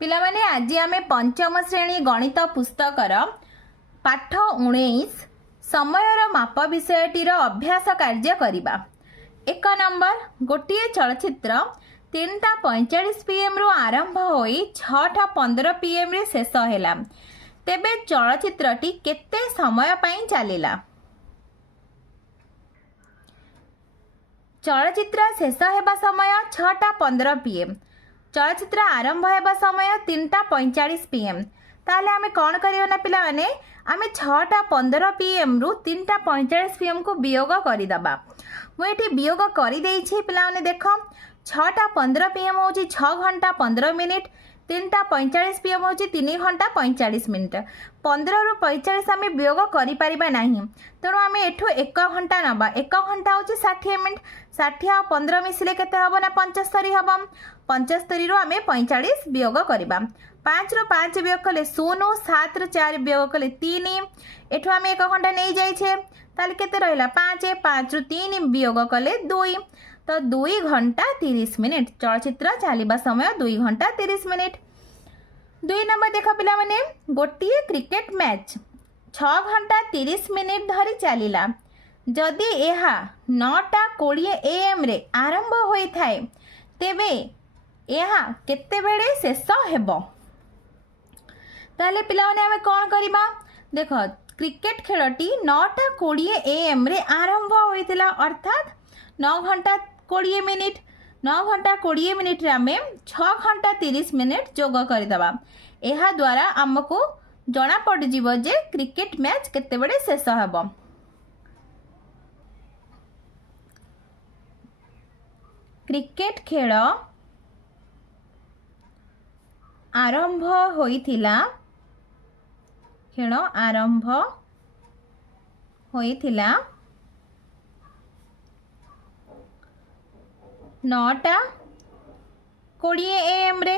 पिलामाने आज आमे पंचम श्रेणी गणित पुस्तकर पाठ 19 समयर माप विषयटीर अभ्यास कार्य करिबा। 1 नंबर गोटे चलचित्र 3:45 PM रु आरंभ होई 6:15 PM रे शेष हैला। तेबे चलचित्रटी केते समय पई चलिला? चलचित्र शेष हेबा समय 6:15 PM, चलचित्र आरंभ हेबा समय 3:45 PM। ताले आमे कौन करियो ना पिला माने आमे 6:15 PM रु 3:45 PM को वियोग करि दबा। मु एठी वियोग करि देई छी पिला माने देखो 6:15 PM होची 6 घंटा 15 मिनिट, 3:45 PM होची 3 घंटा 45 मिनिट। 15 रु 45 आमे वियोग करि परिबा नाही, तेणु आमे एठो 1 घंटा नबा। 1 घंटा होची 60 मिनिट, 60 आ 15 मिसिले केते हबो ना 75 हबो। 75 रु आमे 45 वियोग करिबा। 5 रु 5 वियोग कले 0, 7 रु 4 वियोग कले 3, एठो आमे 1 घंटा नै जाई छे, ताले केते रहिला 5, 5 रु 3 वियोग कले 2, तो 2 घंटा 30 मिनिट। चलचित्र चलिबा समय 2 घंटा 30 मिनिट। 2 नंबर देखो पिला माने गोटी क्रिकेट मैच 6 घंटा 30 मिनिट धरी चलिला। जदि एहा 9:20 AM रे आरंभ होई थाए, तेबे एहा केते बेले शेष हेबो? ताले पिला माने हमें कोन करिबा? देखो क्रिकेट खेलटी 9:20 AM रे आरंभ होइतिला, अर्थात 9 घंटा 20 मिनिट। 9 घंटा 20 मिनिट रे आमे 6 घंटा 30 मिनिट जोग करि दबा। एहा द्वारा हमको जना पड़ जिवो जे क्रिकेट मैच केते बेले शेष हेबो। क्रिकेट खेल आरंभ होइथिला, खेल आरंभ होइथिला 9:20 AM रे,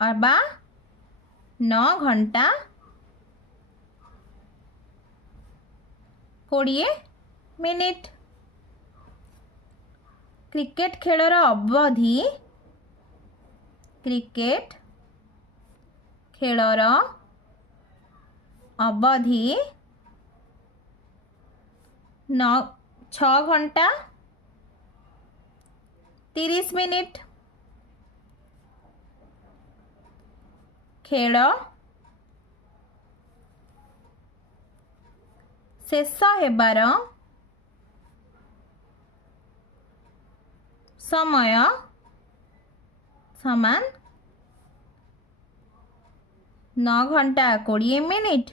अबा 9 घंटा 20 मिनिट। क्रिकेट खेलर अवधि, क्रिकेट खेलर अवधि 6 घंटा 30 मिनिट। खेल शेष हेबार समय समान 9 घंटा 20 मिनिट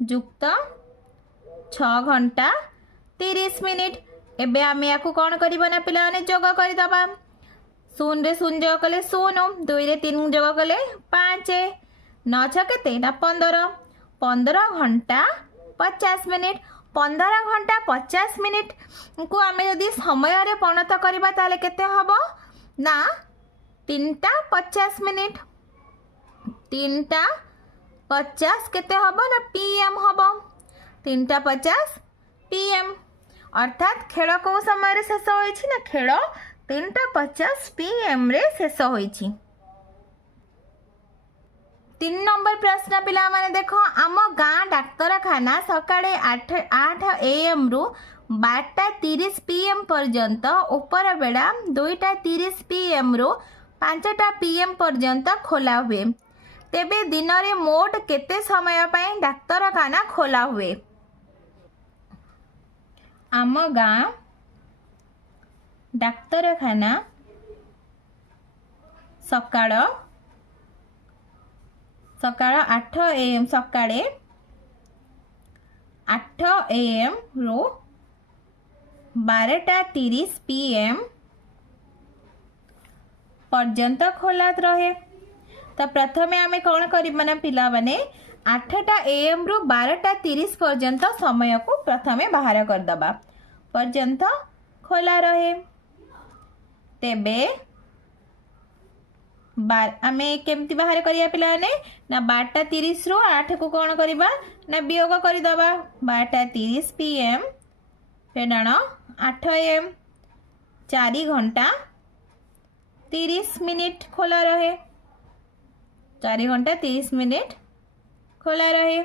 जुक्त 6 घंटा 30 मिनिट। एबे आमे याकू कौन करिबा ना पिला माने जोग करि दबा। 0 रे 0 जोग कले 0, 2 रे 3 जोग कले 5, 9 6 केते ना 15, 15 घंटा 50 मिनिट। 15 घंटा 50 मिनिट को आमे यदि समय रे परिणत करिबा ताले केते हबो ना 3:50 मिनिट। 3:50 केते हबो ना PM हबो। 3:50 PM, अर्थात खेल को समय रे शेष होईछि ना, खेल 3:50 PM रे शेष होईछि। 3 नंबर प्रश्न पिला माने देखो आम गाँ डाक्तरखाना सकाळे 8 AM रु 12:30 PM पर्यंत, उपर बेला 2:30 PM रु 5टा PM पर्यंत खोला हुए। तेबे दिन रे मोट केते समय पई डाक्तरखाना खोला हुए? आम गाँ डाक्तरखाना सकाळ 8 AM, सकाळे 8 AM रु 12:30 PM पर्यंत खोला रहे। तो प्रथमे आमे कौन करिबा ना पिला माने 8टा AM रु 12:30 पर्यंत समय को प्रथमे बाहर कर दबा, पर्यंत खोला रहे। तेबे आमे केमती बाहर करिया पिला माने ना 12:30 रु 8 को कौन करिबा ना वियोग करि दबा। 12:30 PM फेडाण 8 AM 4 घंटा 30 मिनिट खोला रहे। 4 घंटा 30 मिनिट खोला रहे।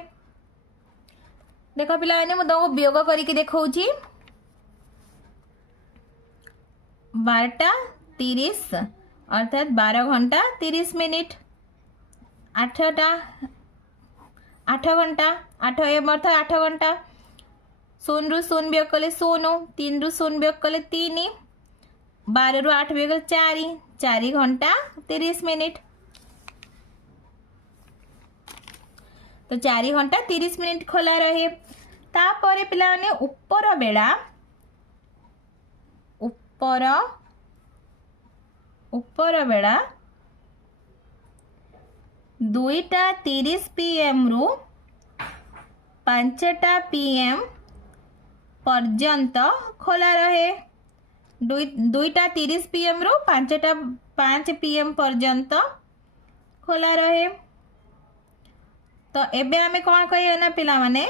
देख पिला मुझे तुमको वियोग करके देखौची 12:30 अर्थात 12 घंटा 30 मिनिट 8 घंटा 8 एम अर्थात 8 घंटा। 0 रु 0 वियोग कले 0, 3 रु 0 वियोग कले 3, 12 रु 8 वियोग 4 घंटा 30 मिनिट। तो 4 घंटा 30 मिनिट खोला रहे। तापर पिला ने ऊपर बेला ऊपर बेला 2:30 PM रु 5टा PM पर्यंत खोला रहे। 2:30 PM रु 5 PM पर्यंत खोला रहे। तो एबे आमे कौन करिए ना पिला माने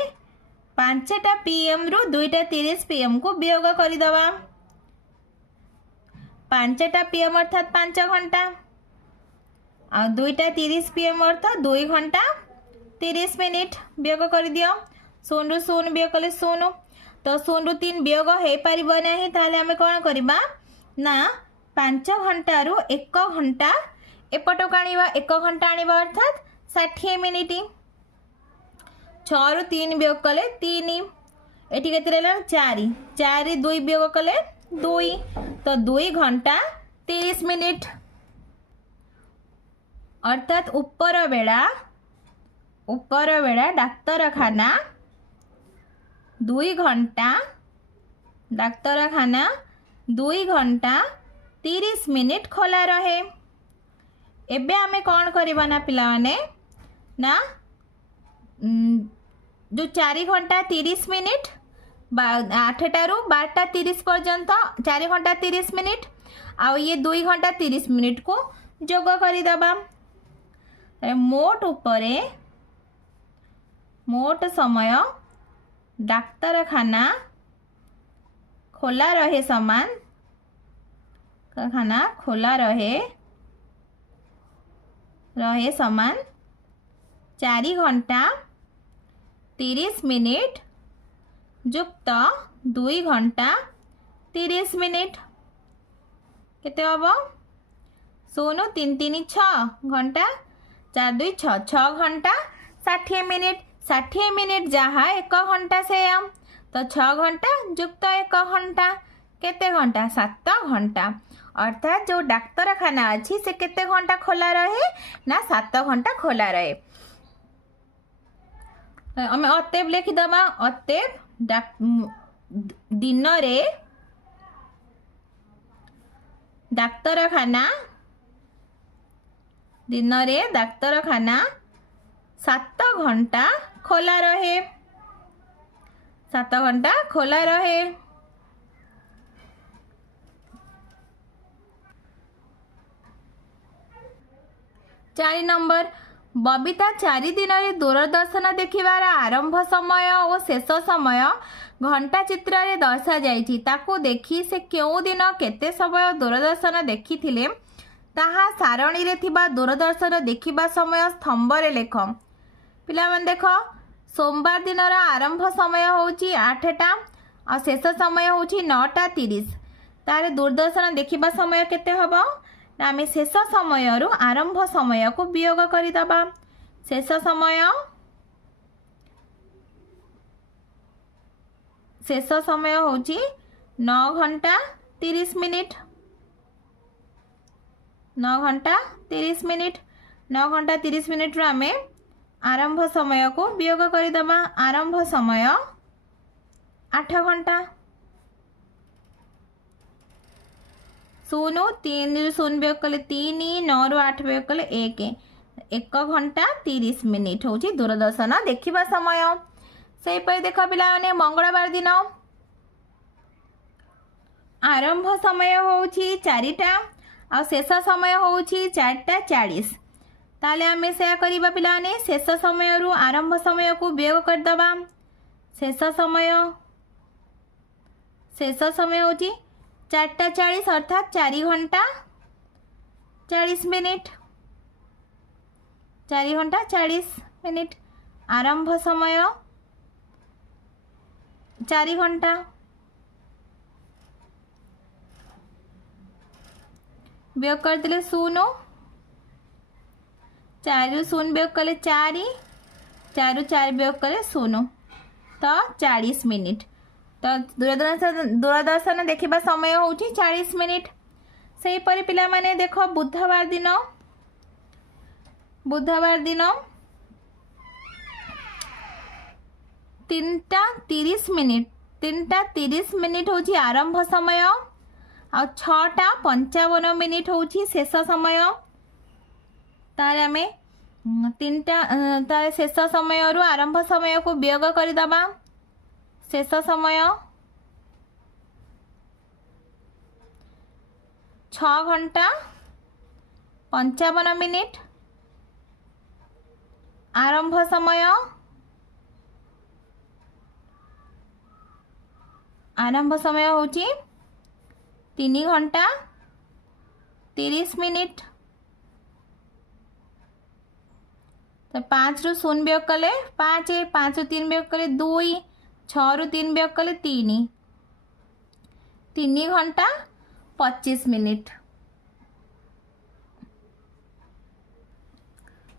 5टा PM रु 2:30 PM को वियोग करी दवा। 5टा PM अर्थात 5 घंटा आ 2:30 PM अर्थात 2 घंटा 30 मिनिट वियोग कर दियो। 0 रु 0 वियोग कले 0, तो 0 रु 3 वियोग हो पारिबो नाही। ताले हमें कौन करबा ना 5 घंटा रु 1 घंटा एपटो काणीबा 1 घंटा आनीबा अर्थात 60 मिनिट। 6 रु 3 वियोग कले 3, एटी केते रहला 4, 4 2 वियोग कले 2, तो 2 घंटा 30 मिनिट अर्थात ऊपर बेला डाक्तरखाना 2 घंटा 30 मिनिट खोला रहे। एबे आमे कौन करबा ना पिला माने ना जो 4 घंटा 30 मिनिट 8टा रु 12:30 पर्यंत 4 घंटा 30 मिनिट आ ये 2 घंटा 30 मिनिट को जोग करदबा। मोट समय डाक्तरखाना खोला रहे समान 4 घंटा 30 मिनिट युक्त 2 घंटा 30 मिनिट केते हबो 0 3 3 6 घंटा 4 2 6 घंटा 60 मिनिट 60 मिनिट जहाँ 1 घंटा से तो 6 घंटा युक्त 1 घंटा केते घंटा 7 घंटा। अर्थात जो डाक्तरखाना अच्छी से केते घंटा खोला रहे ना 7 घंटा खोला रहे। हमें अतेब लिखिदमा अतेब दिन रे डाक्तरखाना 7 घंटा खोला रहे 7 घंटा खोला रहे। 4 नंबर बबिता 4 दिन में दूरदर्शन देखिबार आरंभ समय और शेष समय घंटा चित्र रे दर्शा जाइछि। ताकू देखी से क्यों दिन केते समय दूरदर्शन देखी थिले ताहा सारणी रे थिबा दूरदर्शन देखिबा समय स्तंभ रे लेख। पिला मन देख सोमवार दिन आरंभ समय होची 8टा और शेष समय होची 9:30। तारे दूरदर्शन देखिबा समय केते हबो ना आमे शेष समय रु आरंभ समय को वियोग करिदबा। शेष समय होची 9 घंटा 30 मिनिट 9 घंटा 30 मिनिट 9 घंटा 30 मिनिट रु आमे आरंभ समय को वियोग करिदबा। आरंभ समय 8 घंटा 0 3 रु 0 वियोग कले 3 9 रु 8 वियोग कले 1 घंटा 30 मिनिट होची दूरदर्शन देखिबा समय। से पर देख पिलाने मंगलवार दिन आरंभ समय होची 4टा और शेष समय होची 4:40। ताले आमे से करिबा पिलाने शेष समय रु आरंभ समय को वियोग कर दबा। शेष समय होची 4:40 अर्थात 4 घंटा 40 मिनिट 4 घंटा 40 मिनिट। आरंभ समय 4 घंटा। वियोग करते 0 4 0 वियोग कले 4 4 4 वियोग कले 0 तो 40 मिनिट। तो दूरदर्शन देखा समय हूँ 40 मिनिट। से परी पिला माने देख बुधवार दिन 3:30 मिनिट 3:30 मिनिट हूँ आरंभ समय आ 6:55 मिनिट हूँ शेष समय। तारे आमे 3टा तारे शेष समय रु आरंभ समय को वियोग करदबा। शेष समय 6 घंटा 55 मिनिट। आरंभ समय 3 घंटा 30 मिनिट। तो 5 रु 0 वियोग कले 5 5 रु 3 वियोग कले 2 6 रु 3 वियोग कले 3 घंटा 25 मिनिट।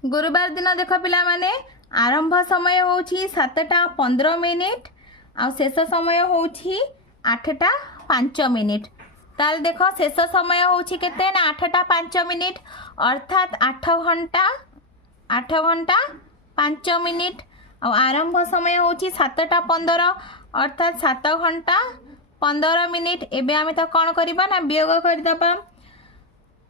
गुरुवार दिन देख पिला माने आरंभ समय हूँ 7:15 मिनिट आ शेष समय हूँ 8:05 मिनिट। ताल देख शेष समय हूँ केते ना 8:05 मिनिट अर्थात 8 घंटा 5 मिनिट। आ आरंभ समय हूँ 7:15 अर्थात 7 घंटा 15 मिनिट। एबे आमे तो कौन करबा ना वियोग करदबा।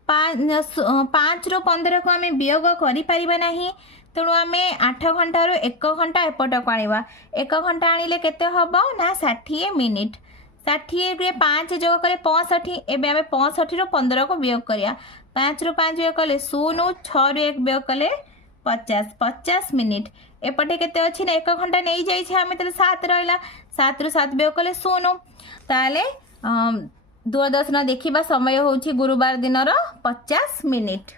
5 रु 15 को आमे वियोग करि परिबा नाही, तेणु आमे 8 घंटा रु 1 घंटा एपट को आनिबा। 1 घंटा आनिले केते हबो ना 60 मिनिट। 60 रे 5 जोग करे 65। एबे आमे 65 रु 15 को वियोग करिया। 5 रु 5 वियोग कले 0 6 रु 1 वियोग कले 50 मिनिट। एपटे केते अछि ना 1 घंटा नै जाई छै, आमे तले 7 रहला 7 रु 7 वियोग कले 0। ताले दूरदर्शन देखिबा समय होछि गुरुवार दिन 50 मिनिट।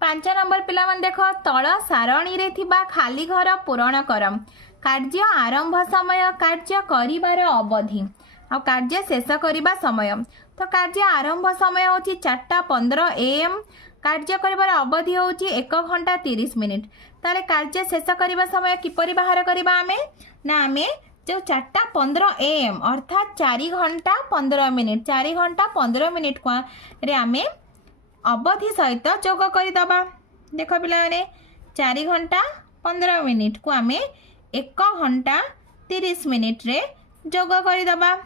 5 नंबर पिला मन देख तळ सारणी रे थिबा खाली घर पूरण करम। कार्य आरंभ समय, कार्य करिबार अवधि आ कार्य शेष करिबा समय। तो कार्य आरंभ समय होछि 4:15 AM। कार्य करिबार अवधि होछि 1 घंटा 30 मिनिट। ताले कार्य शेष करिबा समय किपरि बाहर करिबा आमे ना आमे जो 4:15 AM अर्थात 4 घंटा 15 मिनिट 4 घंटा 15 मिनिट को रे आमे अवधि सहित जोग करदबा। देख पिला माने 4 घंटा 15 मिनिट को आमे 1 घंटा 30 मिनिट रे जोग करदबा।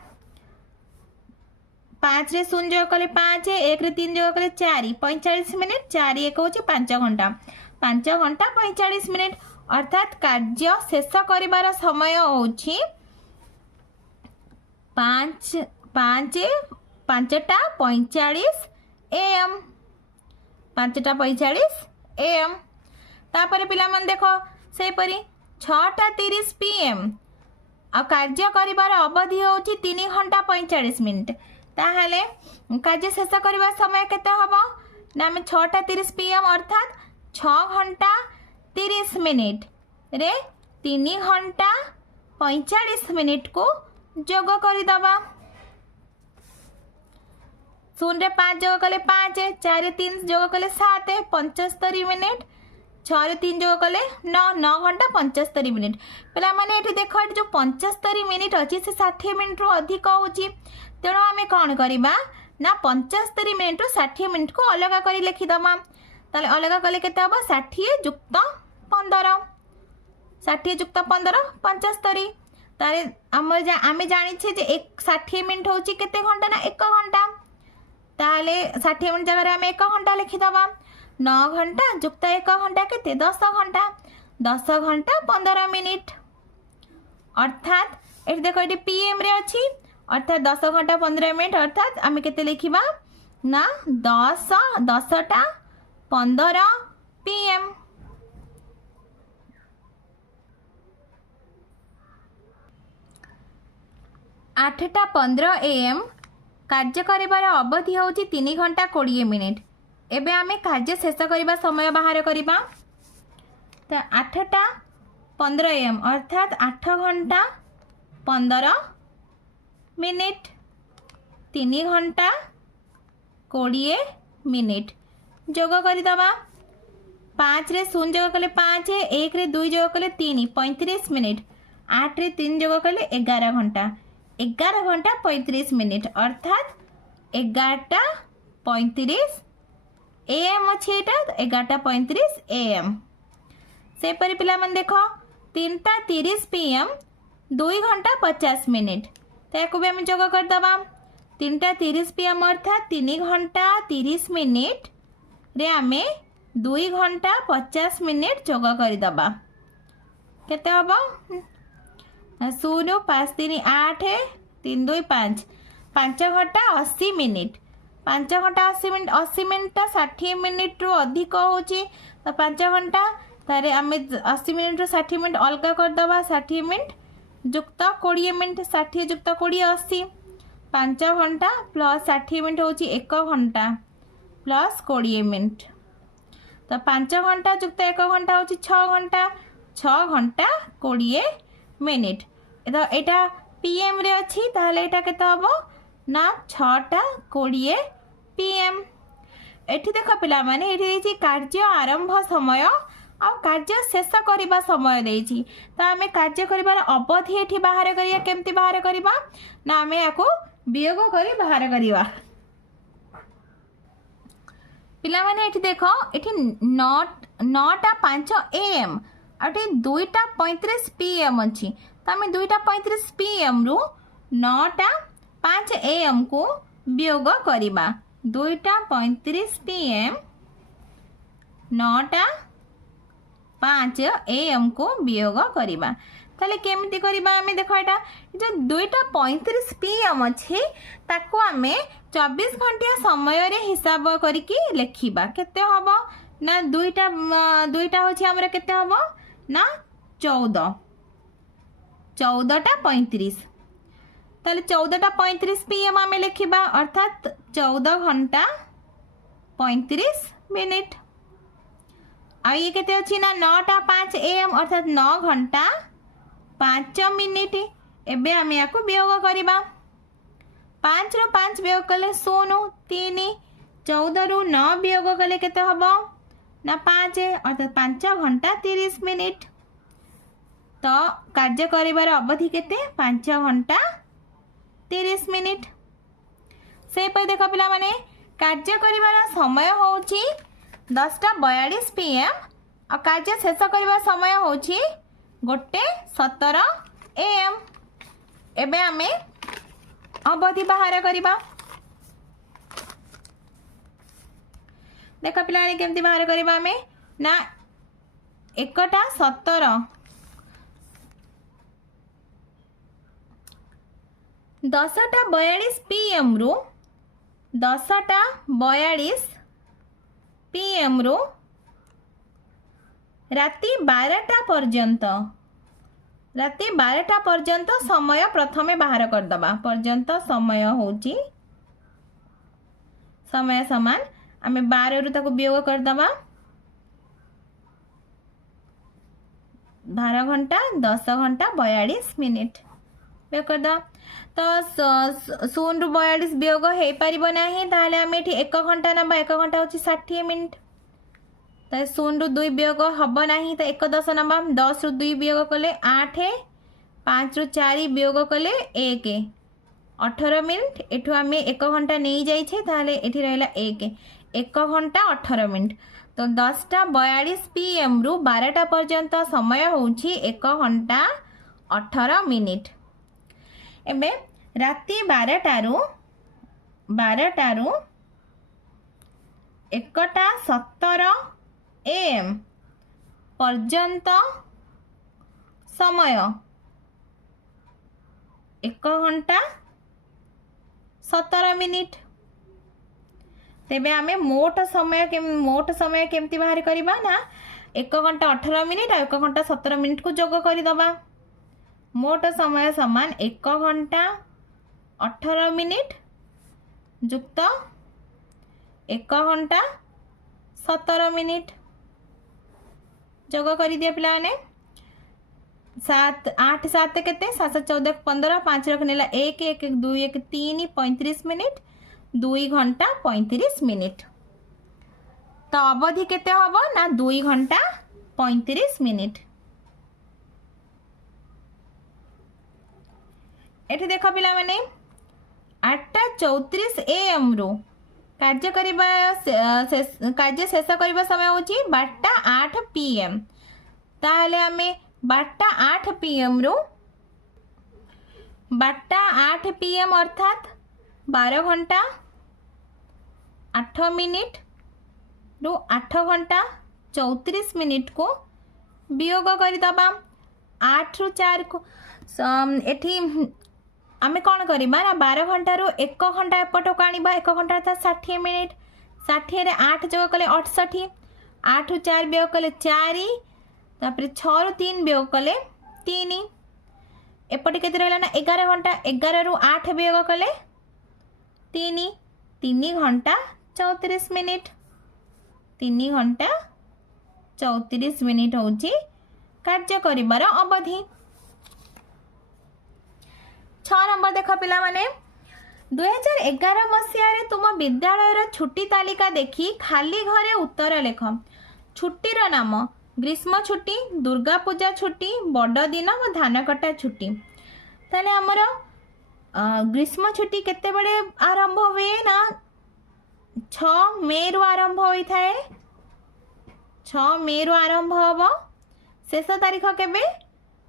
5 रे 0 जोग कले 5 1 रे 3 जोग कले 4 45 मिनिट 4 1 होछि 5 घंटा 5 घंटा 45 मिनिट अर्थात कार्य शेष करिबार समय होछि 5:45 AM 5:45 AM। तापर पिला मन देखो से परी 6:30 PM आ कार्य करिबार अवधि होछि 3 घंटा 45 मिनिट। ताहाले कार्य शेष करिबार समय केते हबो ना हम 6:30 PM अर्थात 6 घंटा 30 मिनिट रे 3 घंटा 45 मिनिट को जोग करदबा। 0 रे 5 जोग कले 5 4 रे 3 जोग कले 7 75 मिनिट 6 रे 3 जोग कले 9 घंटा 75 मिनिट। पिला माने एठी देखो एठी जो 75 मिनिट अछि से 60 मिनिट रु अधिक होछि, तेणु आमे कोन करिबा ना 75 मिनिट रु 60 मिनिट को अलग करी लिखि दमा। ताले अलग कले केते हबो 60 + 15 60 + 15 75। तारे आमे जानि छे जे 60 मिनिट होछि केते घंटा ना 1 घंटा। ताले 60 मिनिट जगह आमे 1 घंटा लिखि दबा। 9 घंटा + 1 घंटा केते 10 घंटा 10 घंटा 15 मिनिट अर्थात एठी देखो एठी PM रे अछि अर्थात 10 घंटा 15 मिनिट अर्थात आमे केते लिखिबा ना 10टा 15 PM। आठटा 15 AM कार्य करिबार अवधि होछि 3 घंटा 20 मिनिट। एबे आमे कार्य शेष करबा समय बाहर करबा। तो 8:15 AM अर्थात 8 घंटा 15 मिनिट 3 घंटा 20 मिनिट जोग करदबा। 5 रे 0 जोग कले 5, 1 रे 2 जोग कले 3 35 मिनिट, 8 रे 3 जोग कले 11 घंटा 35 मिनिट अर्थात 11:35 AM अच्छी एटा 11:35 AM। से परि पिला मन देखो 3:30 PM 2 घंटा 50 मिनिट तो भी आम जोग करदबा। 3:30 PM अर्थात 3 घंटा 30 मिनिट रे आमे 2 घंटा 50 मिनिट जोग करदबा। केते हबो 0 5 3 8 3 2 5 5 घंटा 80 मिनिट 5 घंटा 80 मिनिट 80 मिनिट 60 मिनिट रु अधिक होची तो 5 घंटा तारे आमे 80 मिनिट रु 60 मिनिट अलग करदबा। 60 मिनिट जुक्त 20 मिनिट 60 जुक्त 20 80 5 घंटा प्लस 60 मिनिट होची 1 घंटा प्लस 20 मिनिट तो 5 घंटा जुक्त 1 घंटा होची 6 घंटा 6 घंटा 20 मिनिट। तो एटा पीएम रे अच्छी ताहले एटा केते हबो ना 6:20 PM। एठी देखो पिला माने एठी देछि कार्य आरंभ समय आ कार्य शेष करबा समय देछि। तो आमे कार्य करिबार अवधि एठी बाहर करिया केमति बाहर करिबा ना आमे याको वियोग करी बाहर करिबा। पिला माने एठी देखो एठी 9:05 AM आठी 2:35 PM अछि तो आमे 2:35 PM रु 9:05 AM को वियोग करिबा। 2:35 PM 9:05 AM को वियोग करिबा। ताले केमति करिबा आमे देखो एटा जो 2:35 PM अछि ताको आमे 24 घंटा समय रे हिसाब करिकी लेखिबा। केते हबो ना दुईटा होछि हमरे केते हबो ना 14:35 ताले 14:35 PM आमे लिखिबा अर्थात 14 घंटा 35 मिनिट। आ ये केते अछि ना 9:05 AM अर्थात 9 घंटा 5 मिनिट। एबे आमे याको वियोग करिबा। 5 रु 5 वियोग कले 0 3 14 रु 9 वियोग कले केते हबो ना 5 अर्थात 5 घंटा 30 मिनिट। तो कार्य करिबार अवधि केते 5 घंटा 30 मिनिट। से पर देखो पिला माने कार्य करिबार समय होची 10:42 PM और कार्य शेष करिबार समय होची 1:17 AM। एबे आमे अवधि बाहर करिबा। देखो पिला माने केमति बाहर करिबा आमे ना 1:17 10:42 PM रु 10:42 PM रु राति 12टा पर्यंत समय प्रथमे बाहर कर दबा। पर्यंत समय होची समय समान आमे 12 रु ताको वियोग कर दबा। 12 घंटा 10 घंटा 42 मिनिट वियोग कर दा। तो 0 रु 42 वियोग हो पारिबो नाही ताहले आमे एठी 1 घंटा नबा। 1 घंटा होची 60 मिनिट तो 0 रु 2 वियोग हबो नाही तो 1 10 नबा। 10 रु 2 वियोग कले 8 5 रु 4 वियोग कले 1 18 मिनिट। एठू आमे 1 घंटा नहीं जाई छे ताहले एठी रहला 1 घंटा 18 मिनिट। तो 10:42 PM रु 12टा पर्यंत समय होची 1 घंटा 18 मिनिट। एबे राति 12टारू 1:17 AM पर्यंत समय 1 घंटा 17 मिनिट। तेबे आमे मोट समय केमती बाहर करिबा ना 1 घंटा 18 मिनिट और 1 घंटा 17 मिनिट को जोग करि दबा। मोट समय समान 1 घंटा 18 मिनिट जुक्त 1 घंटा 17 मिनिट जोग कर दिया पिला माने 7 8 7 केते 7 14 15 5 रख नेला 1 1 2 1 3 35 मिनिट 2 घंटा 35 मिनिट। तो अवधि केते हबो ना 2 घंटा 35 मिनिट। एठी देखो पिला माने 8:34 AM रु कार्य करिबा कार्य शेष करिबा समय होची 12:08 PM। ताहले हमें 12:08 PM रु 12:08 PM अर्थात 12 घंटा 8 मिनिट रु 8 घंटा 34 मिनिट को वियोग करदबा 8 रु 4 को एठी आमे कौन करिबा ना 12 घंटा रु 1 घंटा एपट को आनिबा 1 घंटा था 60 मिनिट 60 रे 8 जोग कले 68 8 रु 4 वियोग कले 4 तापर 6 रु 3 वियोग कले 3 एपटे केते रहला ना 11 घंटा 11 रु 8 वियोग कले 3 3 घंटा 34 मिनिट 3 घंटा 34 मिनिट होची कार्य करिबार अवधि। 6 नंबर देख पिला माने 2011 मसीह रे तुम विद्यालय छुट्टी तालिका देखी खाली घरे उत्तर लेख। छुट्टीर नाम ग्रीष्म छुट्टी दुर्गा पूजा छुट्टी बड़ दिन और धान कटा छुट्टी। ताले हमर ग्रीष्म छुट्टी केते बड़े आरंभ हुए ना 6 मे रु आरंभ होई थाए 6 मे रु आरंभ हबो शेष तारीख केबे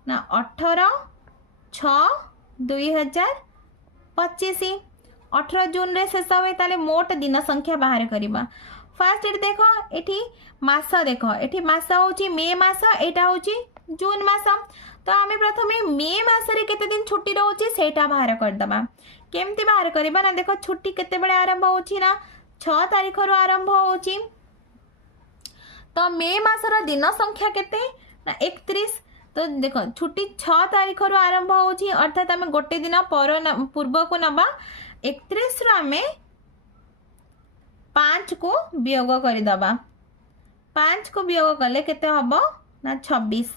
ना 18/6/2025 18 जून रे शेष हुए। ताले मोट दिन संख्या बाहर करिबा। फास्ट एटी देखो एठी मास देखो एठी मास होची मे मास एटा होची जून मास। तो आमे प्रथमे मे मास रे केते दिन छुट्टी रहउची सेटा बाहर कर दबा। केमती बाहर करिबा ना देखो छुट्टी केते बेले आरंभ होची ना 6 तारीख रु आरंभ होची। तो मे मास रो दिन संख्या केते ना 31। तो देखो छुट्टी 6 तारीख रु आरंभ होची अर्थात आमे गोटे दिन पूर्व को नबा 31 रु आमे 5 को वियोग कर दबा। 5 को वियोग कले केते हबो ना 26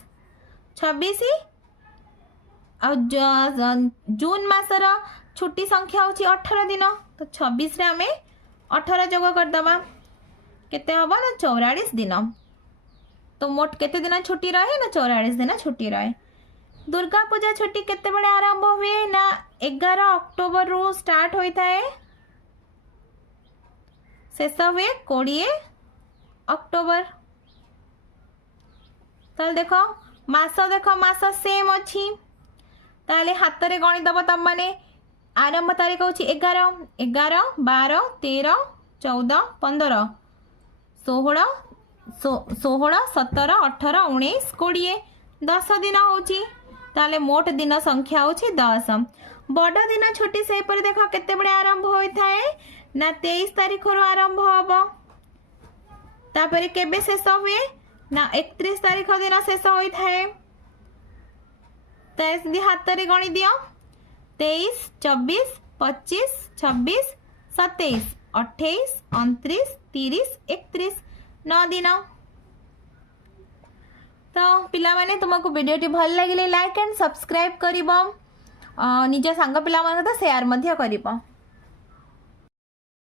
26 आ जून मासर छुट्टी संख्या होची 18 दिन। तो 26 रे आमे 18 जोग कर दबा केते हबो ना 44 दिन। तो मोट केते दिन छुट्टी रहे ना 44 दिन छुट्टी रहे। दुर्गा पूजा छुट्टी केते बड़े आरंभ हुए ना 11 अक्टोबर रु स्टार्ट होई थाए शेष हुए 20 अक्टोबर। ताल देखो मास सेम अच्छी ताले हाथ रे गणि दब तम माने आरंभ तारीख होची 11 11 12 13 14 15 16 17 18 19 20 10 दिन होची। ताले मोट दिन संख्या होची 10। बड़ दिन छुट्टी से पर देखो केते बड़े आरंभ होई थाए ना 23 तारीख रु आरंभ हबो तापरे केबे शेष हुए ना 31 तारीख दिन शेष होई थाए। तासी हाथ रे गणि दियो 23 24 25 26 27 28 29 30 31 9 दिन। तो पिला माने तुमको वीडियो भल लगे लाइक एंड सब्सक्राइब करिबो निज सांग पिला माने तो शेयर मध्य करिबो।